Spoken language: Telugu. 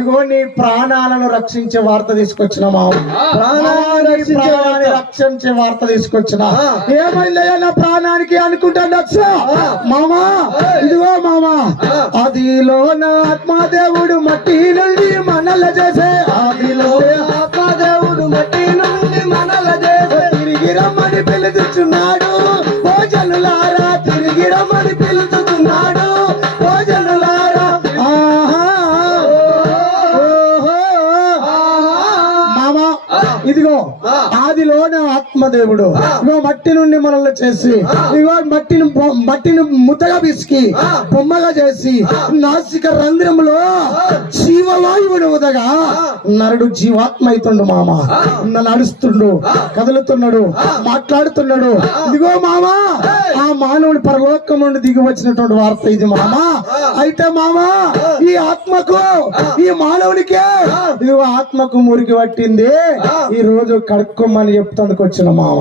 ఇగో నీ ప్రాణాలను రక్షించే వార్త తీసుకొచ్చిన మామ. ప్రాణాన్ని రక్షించే వార్త తీసుకొచ్చిన. ఏమైందయ్యా నా ప్రాణానికి అనుకుంటాడచ్చు మామా. ఇదిగో మామా, ఆదిలో నా ఆత్మదేవుడు మట్టి నుండి మనల చేసే. ఆదిలో ఆత్మదేవుడు మట్టి నుండి మనల చేసే. తిరిగి రమ్మని పిలుచుచున్నాడు ఓ జనులారా, తిరిగి రమ్మని పిలుచుచున్నాడు ఓ జనులారా. మామా ఇదిగో ఆదిలో నా ఆత్మదేవుడు ఇగో మట్టి నుండి మనల్ని చేసి, ఇగో మట్టిని ముద్దగా పిసికి బొమ్మగా చేసి నాసిక రంధ్రములో జీవవాయువుని ఉదగా నరుడు జీవాత్మ అవుతుండు మామ. నడుస్తుండు, కదులుతున్నాడు, మాట్లాడుతున్నాడు. ఇదిగో మామా, ఆ మానవుడి పరలోకం నుండి దిగి వచ్చినటువంటి వార్త ఇది మామా. అయితే మామా, ఈ ఆత్మకు, ఈ మానవునికే ఇదిగో ఆత్మకు మురికి పట్టింది. ఈ రోజు కడుక్కోమని చెప్తానికి వచ్చిన మామ.